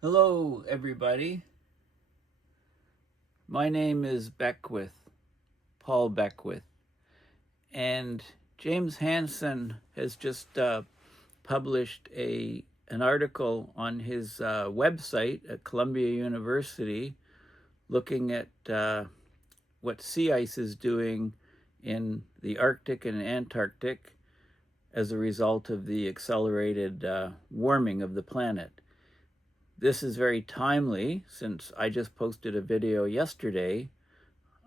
Hello, everybody. My name is Beckwith, Paul Beckwith, and James Hansen has just published an article on his website at Columbia University looking at what sea ice is doing in the Arctic and Antarctic as a result of the accelerated warming of the planet. This is very timely since I just posted a video yesterday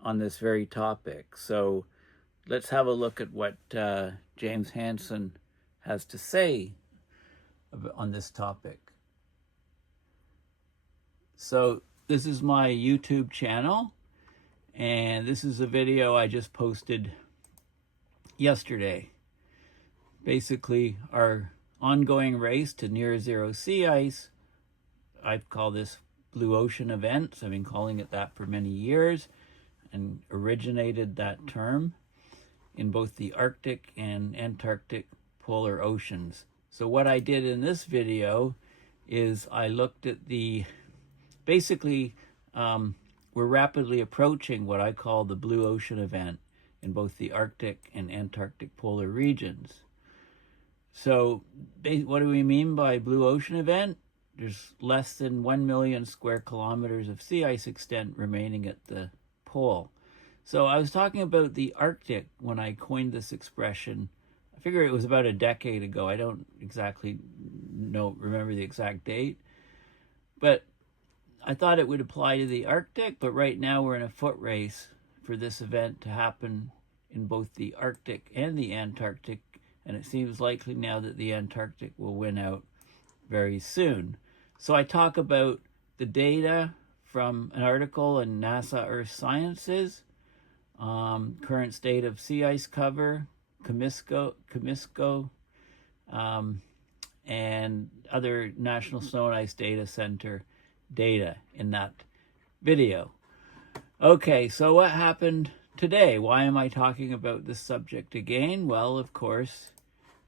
on this very topic. So let's have a look at what James Hansen has to say on this topic. So this is my YouTube channel, and this is a video I just posted yesterday. Basically, our ongoing race to near zero sea ice. I've called this blue ocean events. I've been calling it that for many years and originated that term in both the Arctic and Antarctic polar oceans. So what I did in this video is I looked at basically we're rapidly approaching what I call the blue ocean event in both the Arctic and Antarctic polar regions. So what do we mean by blue ocean event? There's less than 1 million square kilometers of sea ice extent remaining at the pole. So I was talking about the Arctic when I coined this expression. I figure it was about a decade ago. I don't exactly remember the exact date. But I thought it would apply to the Arctic, but right now we're in a foot race for this event to happen in both the Arctic and the Antarctic, and it seems likely now that the Antarctic will win out very soon. So I talk about the data from an article in NASA Earth Sciences, current state of sea ice cover, Comisco, and other National Snow and Ice Data Center data in that video. Okay, so what happened today? Why am I talking about this subject again? Well, of course,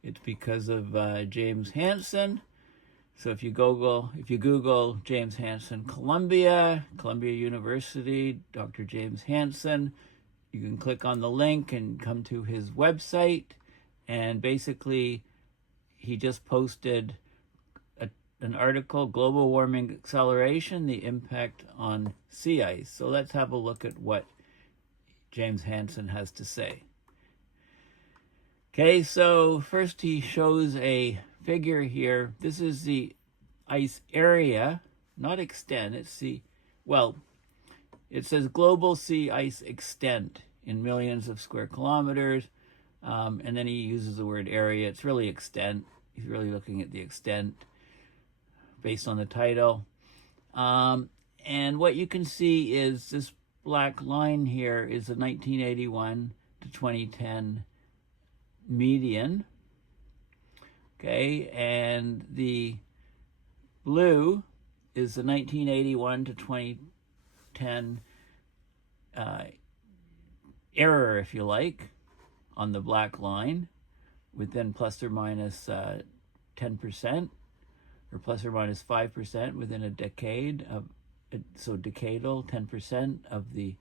it's because of James Hansen. So if you Google James Hansen Columbia University, Dr. James Hansen, you can click on the link and come to his website. And basically, he just posted an article, Global Warming Acceleration, the Impact on Sea Ice. So let's have a look at what James Hansen has to say. Okay, so first he shows a figure here. This is the ice area, not extent. It says global sea ice extent in millions of square kilometers, and then he uses the word area. It's really extent. He's really looking at the extent based on the title. And what you can see is this black line here is the 1981 to 2010 median. Okay, and the blue is the 1981 to 2010 error, if you like, on the black line, within plus or minus 10%, or plus or minus 5% within a decade of, so decadal, 10% of the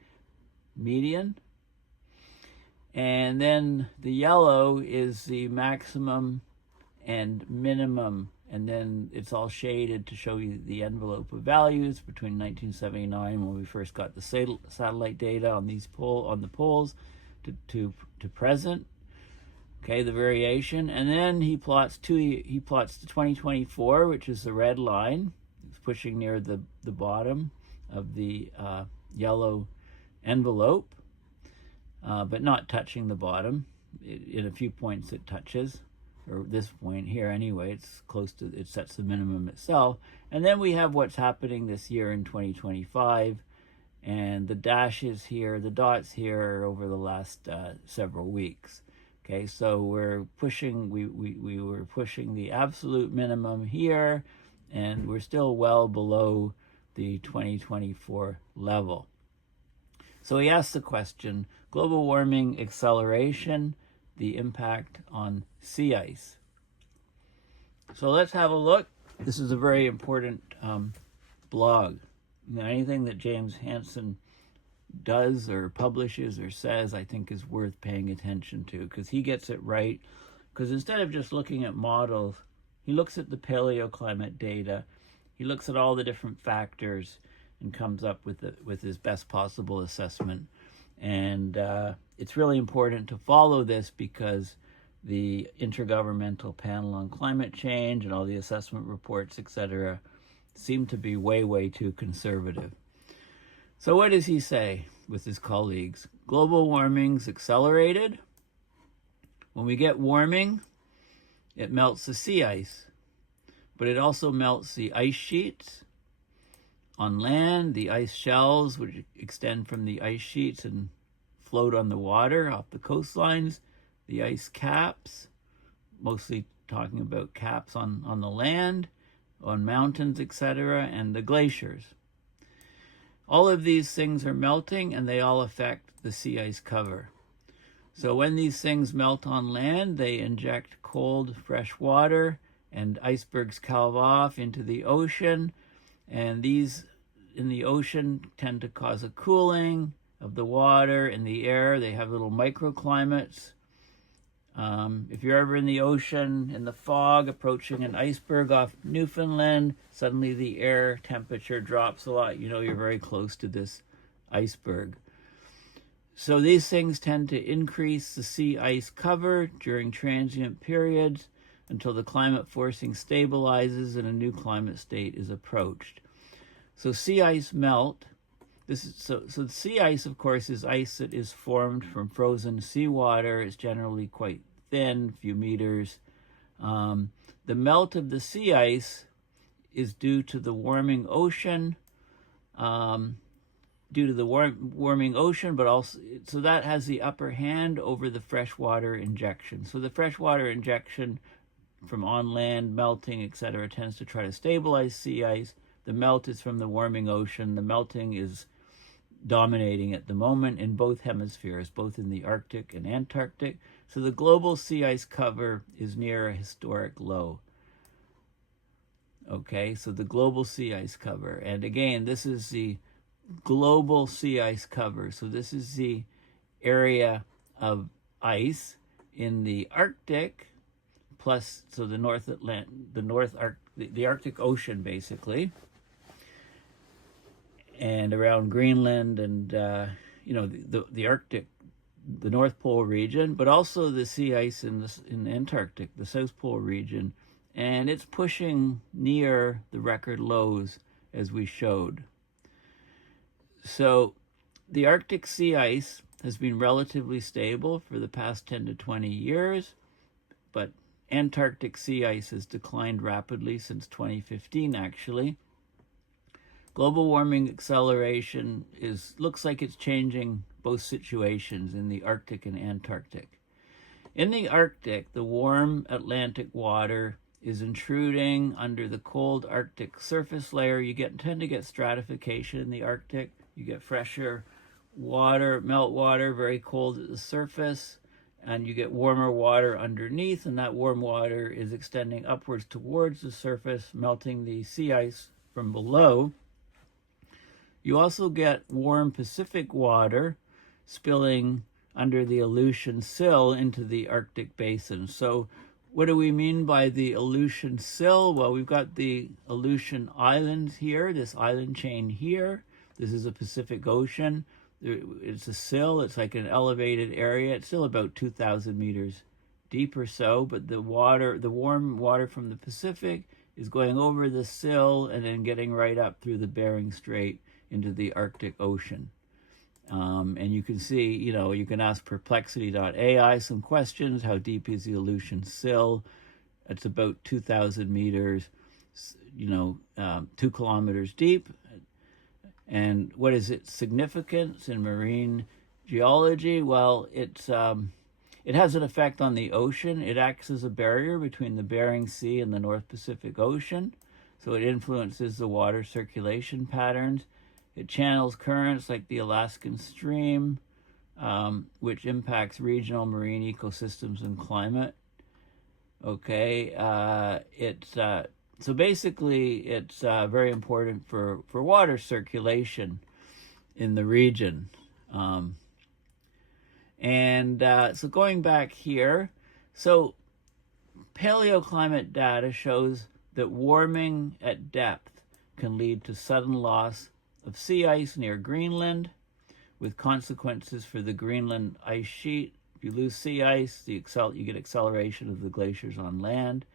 median. And then the yellow is the maximum and minimum, and then it's all shaded to show you the envelope of values between 1979, when we first got the satellite data on the poles, to present. Okay, the variation, and then he plots the 2024, which is the red line. It's pushing near the bottom of the yellow envelope, but not touching the bottom. In a few points it touches, or this point here anyway, it's close to, it sets the minimum itself. And then we have what's happening this year in 2025, and the dashes here, the dots here are over the last several weeks. Okay, so we're pushing, we were pushing the absolute minimum here, and we're still well below the 2024 level. So he asked the question, global warming acceleration, the impact on sea ice. So let's have a look. This is a very important blog. You know, anything that James Hansen does or publishes or says, I think is worth paying attention to, because he gets it right. Because instead of just looking at models, he looks at the paleoclimate data, he looks at all the different factors and comes up with his best possible assessment. And it's really important to follow this, because the Intergovernmental Panel on Climate Change and all the assessment reports, etc., seem to be way, way too conservative. So what does he say with his colleagues? Global warming's accelerated. When we get warming, it melts the sea ice, but it also melts the ice sheets on land, the ice shelves, which extend from the ice sheets and float on the water off the coastlines, the ice caps, mostly talking about caps on the land, on mountains, etc., and the glaciers. All of these things are melting, and they all affect the sea ice cover. So when these things melt on land, they inject cold, fresh water, and icebergs calve off into the ocean, and these in the ocean tend to cause a cooling of the water and the air. They have little microclimates. If you're ever in the ocean, in the fog, approaching an iceberg off Newfoundland, suddenly the air temperature drops a lot. You know you're very close to this iceberg. So these things tend to increase the sea ice cover during transient periods until the climate forcing stabilizes and a new climate state is approached. So sea ice melt. So the sea ice, of course, is ice that is formed from frozen seawater. It's generally quite thin, a few meters. The melt of the sea ice is due to the warming ocean, warming ocean, but also, so that has the upper hand over the freshwater injection. So the freshwater injection from on land, melting, etc., tends to try to stabilize sea ice. The melt is from the warming ocean. The melting is dominating at the moment in both hemispheres, both in the Arctic and Antarctic. So the global sea ice cover is near a historic low. Okay, so the global sea ice cover. And again, this is the global sea ice cover. So this is the area of ice in the Arctic, plus, so the the Arctic Ocean, basically, and around Greenland and the Arctic, the North Pole region, but also the sea ice in the Antarctic, the South Pole region, and it's pushing near the record lows, as we showed. So the Arctic sea ice has been relatively stable for the past 10 to 20 years, but Antarctic sea ice has declined rapidly since 2015, actually. Global warming acceleration looks like it's changing both situations in the Arctic and Antarctic. In the Arctic, the warm Atlantic water is intruding under the cold Arctic surface layer. You tend to get stratification in the Arctic. You get fresher water, meltwater, very cold at the surface, and you get warmer water underneath, and that warm water is extending upwards towards the surface, melting the sea ice from below. You also get warm Pacific water spilling under the Aleutian sill into the Arctic basin. So what do we mean by the Aleutian sill? Well, we've got the Aleutian Islands here, this island chain here. This is the Pacific Ocean. It's a sill. It's like an elevated area. It's still about 2,000 meters deep or so, but the warm water from the Pacific is going over the sill and then getting right up through the Bering Strait into the Arctic Ocean. And you can see, you can ask perplexity.ai some questions. How deep is the Aleutian sill? It's about 2,000 meters, 2 kilometers deep. And what is its significance in marine geology? Well, it has an effect on the ocean. It acts as a barrier between the Bering Sea and the North Pacific Ocean. So it influences the water circulation patterns. It channels currents like the Alaskan Stream, which impacts regional marine ecosystems and climate. Okay, it So basically, it's very important for water circulation in the region. So going back here, so paleoclimate data shows that warming at depth can lead to sudden loss of sea ice near Greenland, with consequences for the Greenland ice sheet. If you lose sea ice, you get acceleration of the glaciers on land.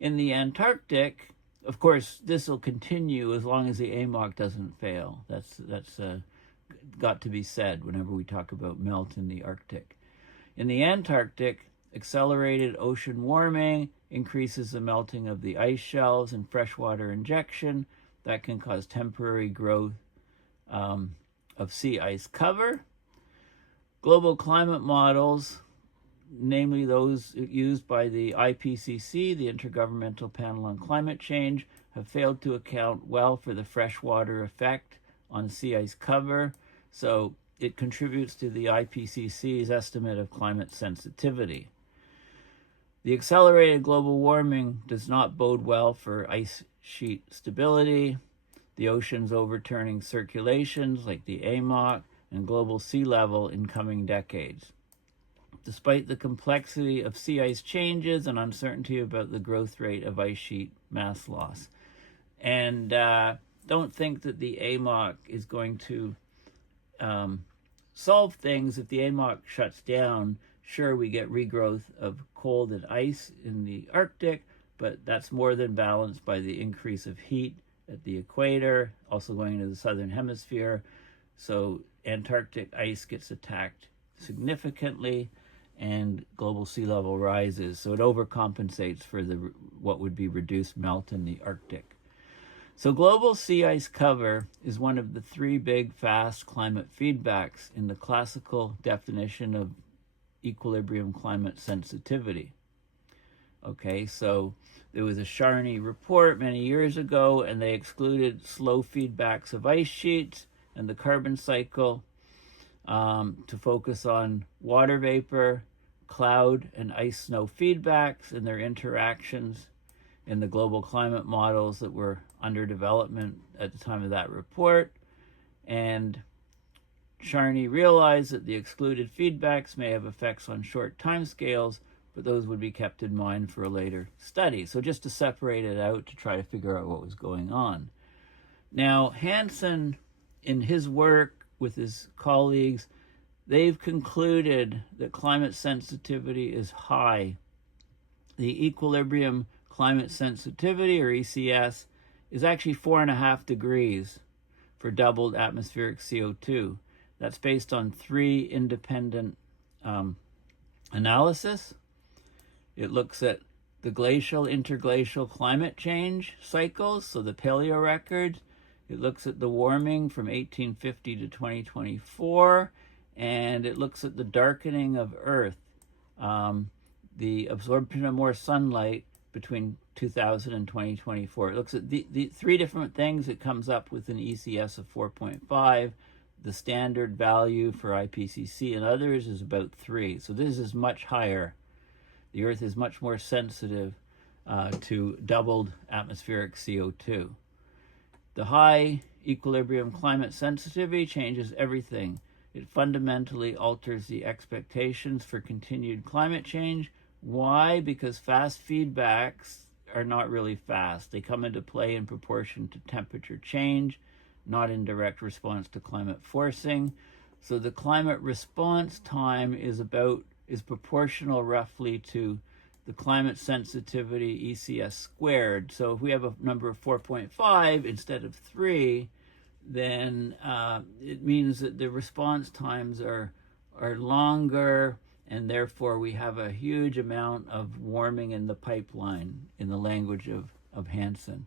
In the Antarctic, of course, this will continue as long as the AMOC doesn't fail. That's got to be said whenever we talk about melt in the Arctic. In the Antarctic, accelerated ocean warming increases the melting of the ice shelves and freshwater injection. That can cause temporary growth of sea ice cover. Global climate models, namely those used by the IPCC, the Intergovernmental Panel on Climate Change, have failed to account well for the freshwater effect on sea ice cover. So it contributes to the IPCC's estimate of climate sensitivity. The accelerated global warming does not bode well for ice sheet stability, the oceans overturning circulations like the AMOC, and global sea level in coming decades. Despite the complexity of sea ice changes and uncertainty about the growth rate of ice sheet mass loss. And don't think that the AMOC is going to solve things. If the AMOC shuts down, sure, we get regrowth of cold and ice in the Arctic, but that's more than balanced by the increase of heat at the equator, also going into the southern hemisphere. So Antarctic ice gets attacked significantly, and global sea level rises. So it overcompensates for what would be reduced melt in the Arctic. So global sea ice cover is one of the three big fast climate feedbacks in the classical definition of equilibrium climate sensitivity. Okay, so there was a Charney report many years ago, and they excluded slow feedbacks of ice sheets and the carbon cycle to focus on water vapor, cloud, and ice snow feedbacks and their interactions in the global climate models that were under development at the time of that report. And Charney realized that the excluded feedbacks may have effects on short timescales, but those would be kept in mind for a later study. So just to separate it out to try to figure out what was going on. Now, Hansen, in his work with his colleagues, they've concluded that climate sensitivity is high. The equilibrium climate sensitivity, or ECS, is actually 4.5 degrees for doubled atmospheric CO2. That's based on 3 independent analysis. It looks at the glacial, interglacial climate change cycles, so the paleo record. It looks at the warming from 1850 to 2024, and it looks at the darkening of Earth, the absorption of more sunlight between 2000 and 2024. It looks at the 3 different things. It comes up with an ECS of 4.5. The standard value for IPCC and others is about 3. So this is much higher. The Earth is much more sensitive to doubled atmospheric CO2. The high equilibrium climate sensitivity changes everything. It fundamentally alters the expectations for continued climate change. Why? Because fast feedbacks are not really fast. They come into play in proportion to temperature change, not in direct response to climate forcing. So the climate response time is proportional roughly to the climate sensitivity ECS squared. So if we have a number of 4.5 instead of 3, then it means that the response times are longer, and therefore we have a huge amount of warming in the pipeline, in the language of Hansen.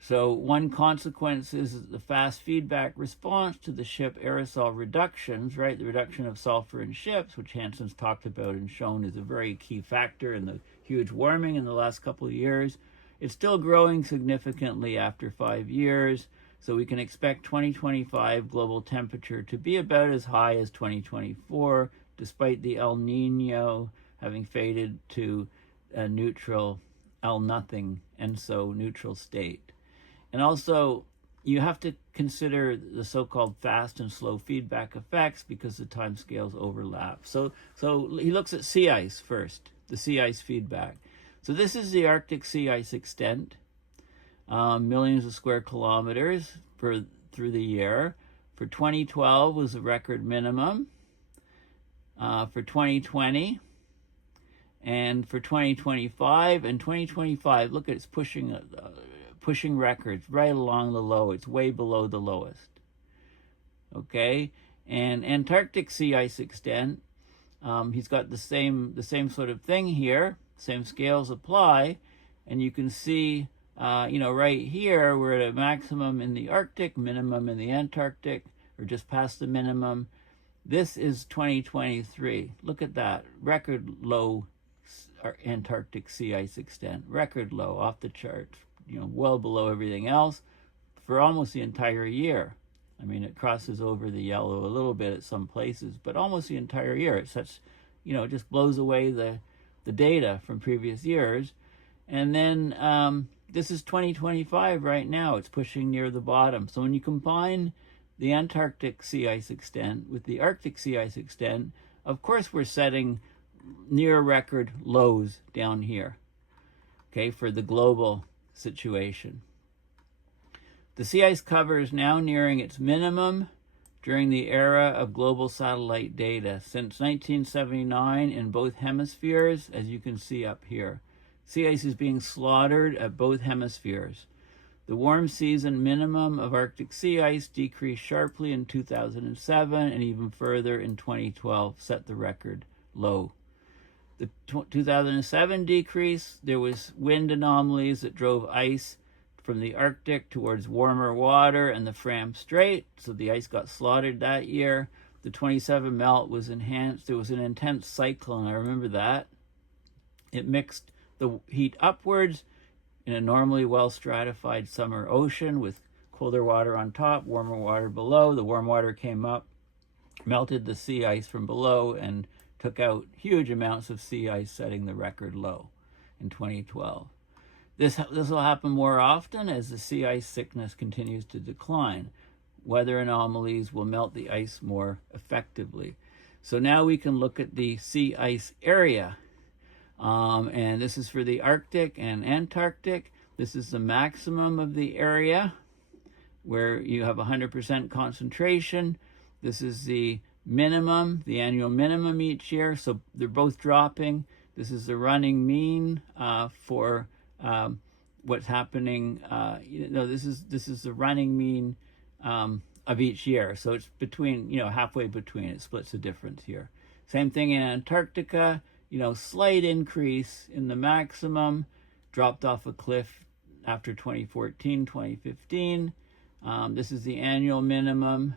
So one consequence is that the fast feedback response to the ship aerosol reductions, right, the reduction of sulfur in ships, which Hansen's talked about and shown is a very key factor in the huge warming in the last couple of years. It's still growing significantly after 5 years, so we can expect 2025 global temperature to be about as high as 2024, despite the El Nino having faded to a neutral L nothing, and so neutral state. And also, you have to consider the so-called fast and slow feedback effects because the time scales overlap. So he looks at sea ice first, the sea ice feedback. So this is the Arctic sea ice extent, millions of square kilometers through the year. For 2012 was a record minimum. For 2020 and for 2025 and 2025, look, it's pushing records right along the low. It's way below the lowest. Okay, and Antarctic sea ice extent, he's got the same sort of thing here. Same scales apply, and you can see, right here we're at a maximum in the Arctic, minimum in the Antarctic, or just past the minimum. This is 2023. Look at that, record low Antarctic sea ice extent, record low, off the chart. Well below everything else for almost the entire year. I mean, it crosses over the yellow a little bit at some places, but almost the entire year. It's such, it just blows away the data from previous years. And then this is 2025 right now. It's pushing near the bottom. So when you combine the Antarctic sea ice extent with the Arctic sea ice extent, of course we're setting near record lows down here, okay, for the global situation. The sea ice cover is now nearing its minimum during the era of global satellite data. Since 1979 in both hemispheres, as you can see up here, sea ice is being slaughtered at both hemispheres. The warm season minimum of Arctic sea ice decreased sharply in 2007 and even further in 2012, set the record low. The 2007 decrease, there was wind anomalies that drove ice from the Arctic towards warmer water and the Fram Strait, so the ice got slaughtered that year. The 27 melt was enhanced. There was an intense cyclone, I remember that. It mixed the heat upwards in a normally well-stratified summer ocean with colder water on top, warmer water below. The warm water came up, melted the sea ice from below, and took out huge amounts of sea ice, setting the record low in 2012. This will happen more often as the sea ice thickness continues to decline. Weather anomalies will melt the ice more effectively. So now we can look at the sea ice area. And this is for the Arctic and Antarctic. This is the maximum of the area where you have 100% concentration. This is the minimum, the annual minimum each year. So they're both dropping. This is the running mean for what's happening. This is the running mean of each year. So it's between, halfway between. It splits the difference here. Same thing in Antarctica. Slight increase in the maximum, dropped off a cliff after 2014, 2015. This is the annual minimum,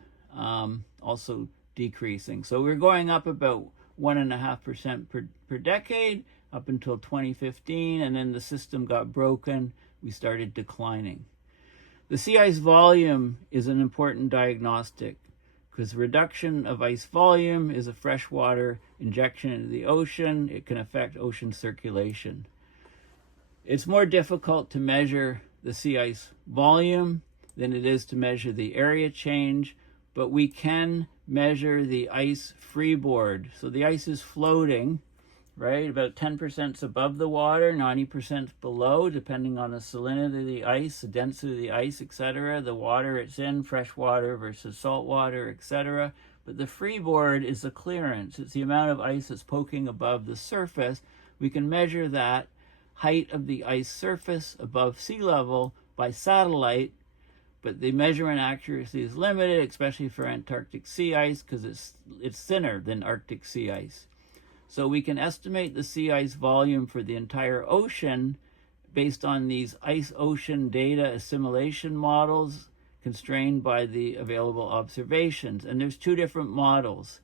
also decreasing. So we're going up about 1.5% per decade up until 2015, and then the system got broken. We started declining. The sea ice volume is an important diagnostic because reduction of ice volume is a freshwater injection into the ocean. It can affect ocean circulation. It's more difficult to measure the sea ice volume than it is to measure the area change, but we can measure the ice freeboard. So the ice is floating, right? About 10% above the water, 90% below, depending on the salinity of the ice, the density of the ice, etc., the water it's in, fresh water versus salt water, etc. But the freeboard is the clearance. It's the amount of ice that's poking above the surface. We can measure that height of the ice surface above sea level by satellite, but the measurement accuracy is limited, especially for Antarctic sea ice, because it's thinner than Arctic sea ice. So we can estimate the sea ice volume for the entire ocean based on these ice ocean data assimilation models constrained by the available observations. And there's two different models.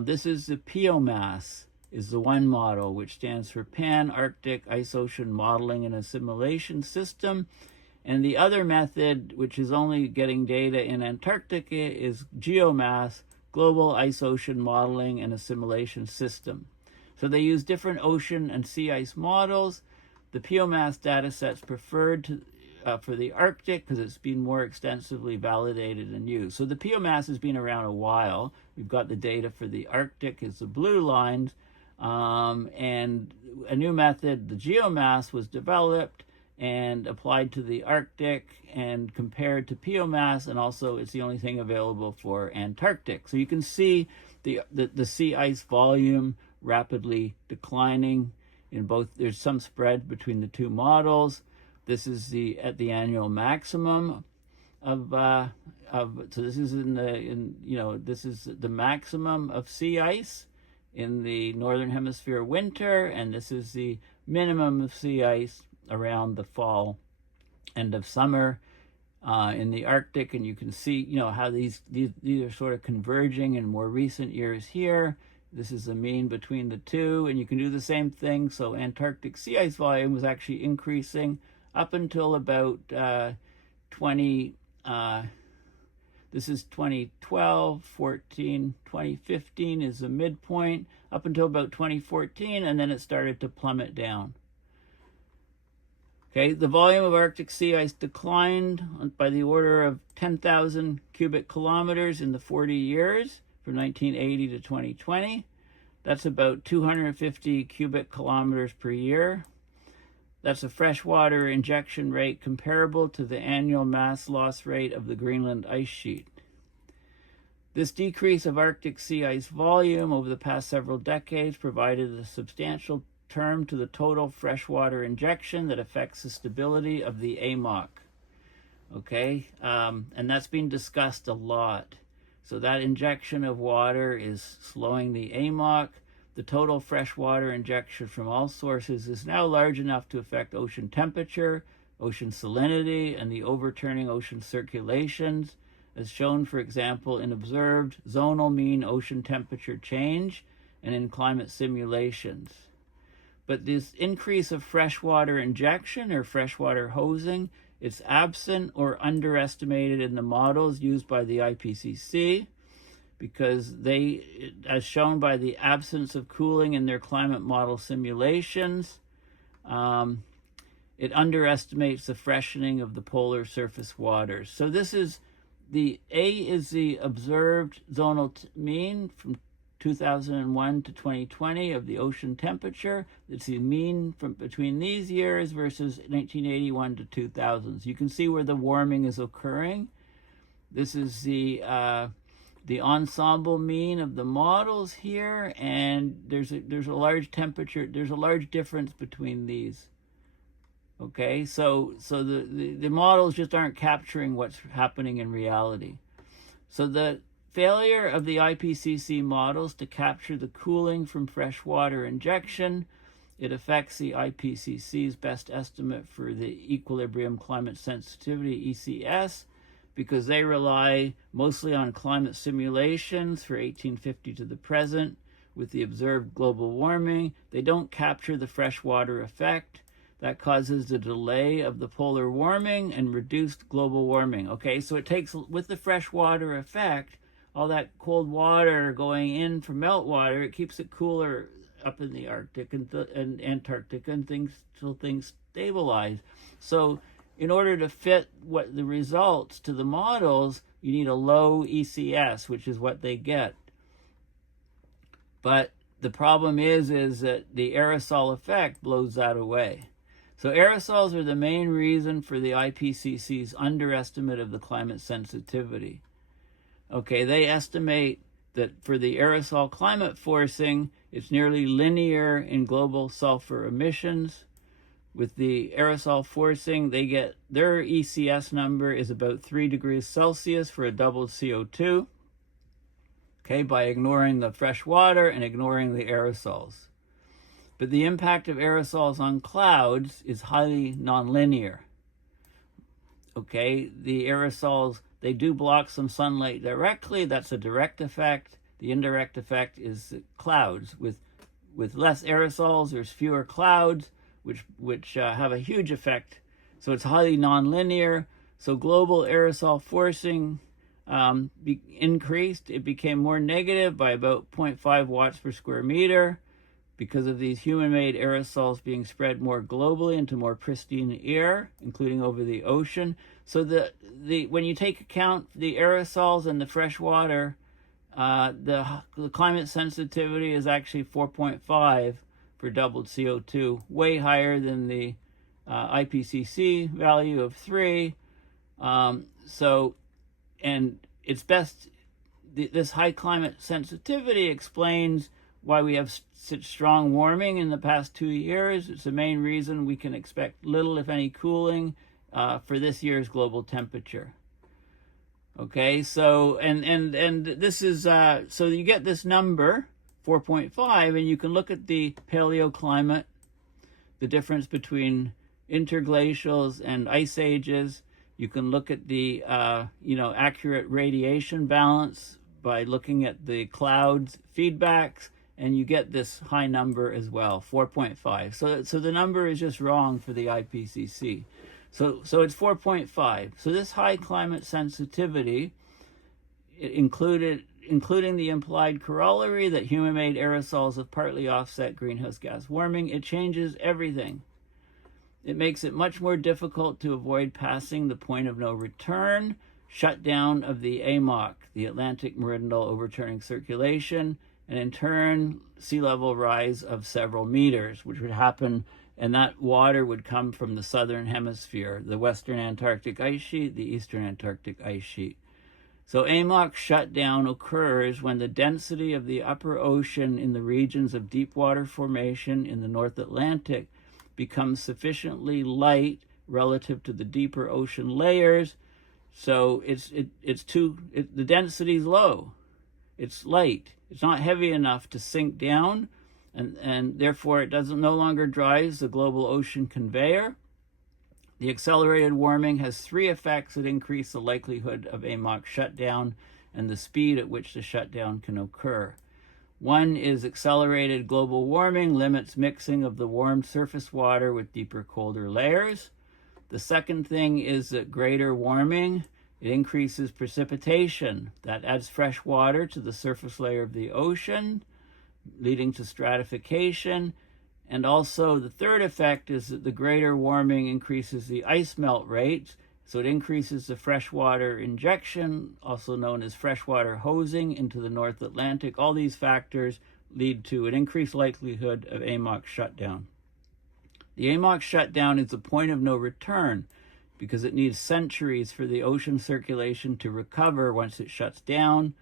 This is the POMAS, is the one model, which stands for Pan-Arctic Ice Ocean Modeling and Assimilation System. And the other method, which is only getting data in Antarctica, is GeoMass, Global Ice Ocean Modeling and Assimilation System. So they use different ocean and sea ice models. the POMAS data set's preferred for the Arctic because it's been more extensively validated and used. So the POMAS has been around a while. We've got the data for the Arctic is the blue lines, and a new method, the GeoMass, was developed and applied to the Arctic and compared to POMAS, and also it's the only thing available for Antarctic. So you can see the sea ice volume rapidly declining in both. There's some spread between the two models. This is at the annual maximum so this is this is the maximum of sea ice in the northern hemisphere winter, and this is the minimum of sea ice around the fall, end of summer in the Arctic. And you can see how these are sort of converging in more recent years here. This is the mean between the two, and you can do the same thing. So Antarctic sea ice volume was actually increasing up until about this is 2012, 14, 2015 is the midpoint, up until about 2014, and then it started to plummet down. Okay, the volume of Arctic sea ice declined by the order of 10,000 cubic kilometers in the 40 years from 1980 to 2020. That's about 250 cubic kilometers per year. That's a freshwater injection rate comparable to the annual mass loss rate of the Greenland ice sheet. This decrease of Arctic sea ice volume over the past several decades provided a substantial term to the total freshwater injection that affects the stability of the AMOC. Okay, and that's been discussed a lot. So that injection of water is slowing the AMOC. The total freshwater injection from all sources is now large enough to affect ocean temperature, ocean salinity, and the overturning ocean circulations, as shown, for example, in observed zonal mean ocean temperature change and in climate simulations. But this increase of freshwater injection or freshwater hosing, it's absent or underestimated in the models used by the IPCC, because they, as shown by the absence of cooling in their climate model simulations, it underestimates the freshening of the polar surface waters. So this is the A is the observed zonal mean from 2001 to 2020 of the ocean temperature. It's the mean from between these years versus 1981 to 2000. So you can see where the warming is occurring. This is the ensemble mean of the models here, and there's a large temperature, there's a large difference between these. Okay, so the models just aren't capturing what's happening in reality. So the failure of the IPCC models to capture the cooling from freshwater injection, it affects the IPCC's best estimate for the equilibrium climate sensitivity, ECS, because they rely mostly on climate simulations for 1850 to the present with the observed global warming. They don't capture the freshwater effect. That causes the delay of the polar warming and reduced global warming. Okay, so it takes, with the freshwater effect, all that cold water going in from meltwater, it keeps it cooler up in the Arctic and Antarctic and things till things stabilize. So in order to fit what the results to the models, you need a low ECS, which is what they get. But the problem is that the aerosol effect blows that away. So aerosols are the main reason for the IPCC's underestimate of the climate sensitivity. Okay, they estimate that for the aerosol climate forcing, it's nearly linear in global sulfur emissions. With the aerosol forcing, they get their ECS number is about 3 degrees Celsius for a doubled CO2. Okay, by ignoring the fresh water and ignoring the aerosols. But the impact of aerosols on clouds is highly nonlinear. Okay, the aerosols, they do block some sunlight directly. That's a direct effect. The indirect effect is clouds. With less aerosols, there's fewer clouds, which have a huge effect. So it's highly nonlinear. So global aerosol forcing increased. It became more negative by about 0.5 watts per square meter. because of these human-made aerosols being spread more globally into more pristine air, including over the ocean. So when you take account the aerosols and the fresh water, the climate sensitivity is actually 4.5 for doubled CO2, way higher than the IPCC value of 3. And it's best, this high climate sensitivity explains why we have such strong warming in the past 2 years. It's the main reason we can expect little, if any, cooling for this year's global temperature. Okay, so and this is so you get this number 4.5, and you can look at the paleoclimate, the difference between interglacials and ice ages. You can look at the accurate radiation balance by looking at the clouds feedbacks, and you get this high number as well, 4.5. So the number is just wrong for the IPCC. So it's 4.5. So this high climate sensitivity, including the implied corollary that human-made aerosols have partly offset greenhouse gas warming, it changes everything. It makes it much more difficult to avoid passing the point of no return, shutdown of the AMOC, the Atlantic Meridional Overturning Circulation, and in turn, sea level rise of several meters, which would happen, and that water would come from the southern hemisphere, the western Antarctic ice sheet, the eastern Antarctic ice sheet. So AMOC shutdown occurs when the density of the upper ocean in the regions of deep water formation in the North Atlantic becomes sufficiently light relative to the deeper ocean layers. So the density is low. It's light. It's not heavy enough to sink down, and therefore it no longer drives the global ocean conveyor. The accelerated warming has 3 effects that increase the likelihood of AMOC shutdown and the speed at which the shutdown can occur. One is accelerated global warming limits mixing of the warm surface water with deeper, colder layers. The second thing is that greater warming, it increases precipitation. That adds fresh water to the surface layer of the ocean, leading to stratification. And also the third effect is that the greater warming increases the ice melt rate, so it increases the freshwater injection, also known as freshwater hosing, into the North Atlantic. All these factors lead to an increased likelihood of AMOC shutdown. The AMOC shutdown is a point of no return because it needs centuries for the ocean circulation to recover once it shuts down.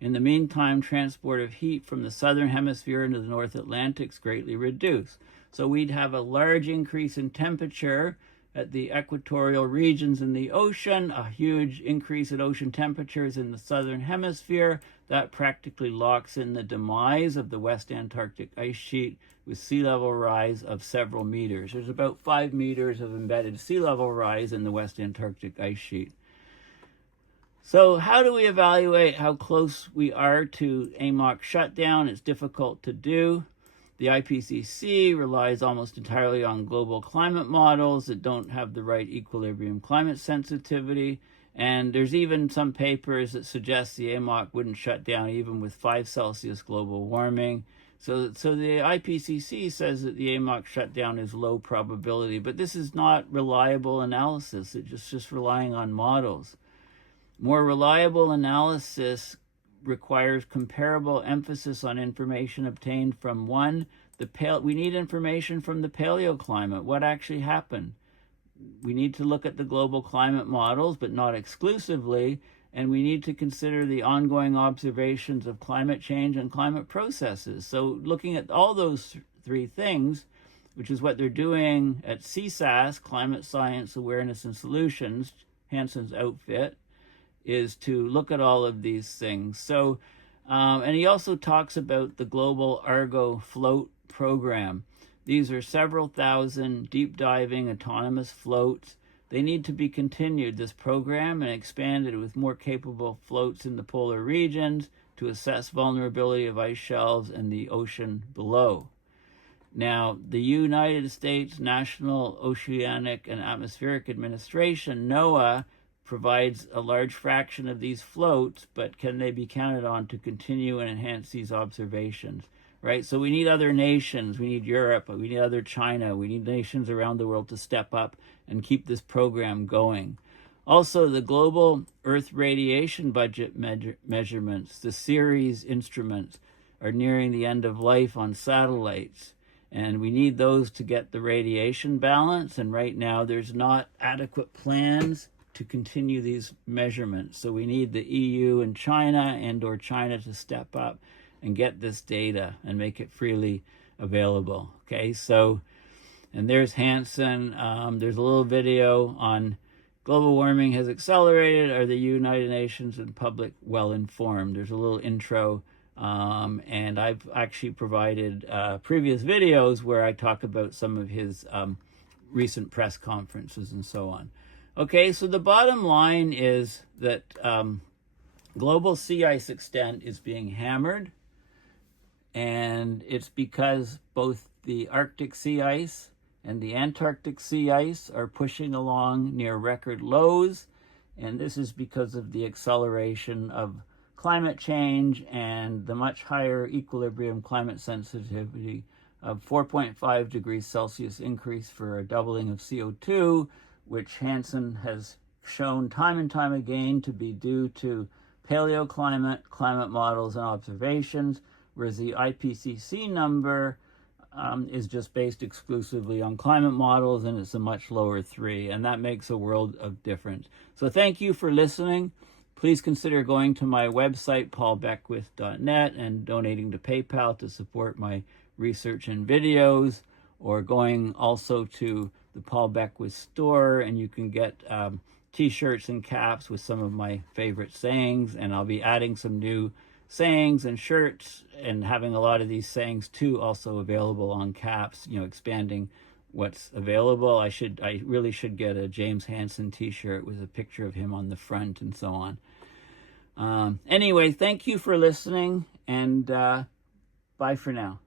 In the meantime, transport of heat from the southern hemisphere into the North Atlantic is greatly reduced. So we'd have a large increase in temperature at the equatorial regions in the ocean, a huge increase in ocean temperatures in the southern hemisphere. That practically locks in the demise of the West Antarctic ice sheet with sea level rise of several meters. There's about 5 meters of embedded sea level rise in the West Antarctic ice sheet. So how do we evaluate how close we are to AMOC shutdown? It's difficult to do. The IPCC relies almost entirely on global climate models that don't have the right equilibrium climate sensitivity. And there's even some papers that suggest the AMOC wouldn't shut down even with 5 Celsius global warming. So the IPCC says that the AMOC shutdown is low probability, but this is not reliable analysis. It's just relying on models. More reliable analysis requires comparable emphasis on information obtained from we need information from the paleoclimate. What actually happened? We need to look at the global climate models, but not exclusively, and we need to consider the ongoing observations of climate change and climate processes. So looking at all those 3 things, which is what they're doing at CSAS, Climate Science Awareness and Solutions, Hansen's outfit, is to look at all of these things. So, and he also talks about the Global Argo Float program. These are several thousand deep diving autonomous floats. They need to be continued, this program, and expanded with more capable floats in the polar regions to assess vulnerability of ice shelves and the ocean below. Now, the United States National Oceanic and Atmospheric Administration, NOAA, provides a large fraction of these floats, but can they be counted on to continue and enhance these observations? right? So we need other nations. We need Europe. We need other China. We need nations around the world to step up and keep this program going. Also, the global Earth radiation budget measurements, the series instruments, are nearing the end of life on satellites. And we need those to get the radiation balance. And right now, there's not adequate plans to continue these measurements. So we need the EU and China or China to step up and get this data and make it freely available. Okay, so, and there's Hansen. There's a little video on global warming has accelerated. Are the United Nations and public well informed? There's a little intro. And I've actually provided previous videos where I talk about some of his recent press conferences and so on. Okay, so the bottom line is that global sea ice extent is being hammered, and it's because both the Arctic sea ice and the Antarctic sea ice are pushing along near record lows, and this is because of the acceleration of climate change and the much higher equilibrium climate sensitivity of 4.5 degrees Celsius increase for a doubling of CO2, which Hansen has shown time and time again to be due to paleoclimate, climate models, and observations, whereas the IPCC number is just based exclusively on climate models, and it's a much lower 3, and that makes a world of difference. So thank you for listening. Please consider going to my website, paulbeckwith.net, and donating to PayPal to support my research and videos, or going also to the Paul Beckwith store, and you can get t-shirts and caps with some of my favorite sayings, and I'll be adding some new sayings and shirts and having a lot of these sayings too also available on caps, expanding what's available. I really should get a James Hansen t-shirt with a picture of him on the front and so on. Anyway, thank you for listening, and bye for now.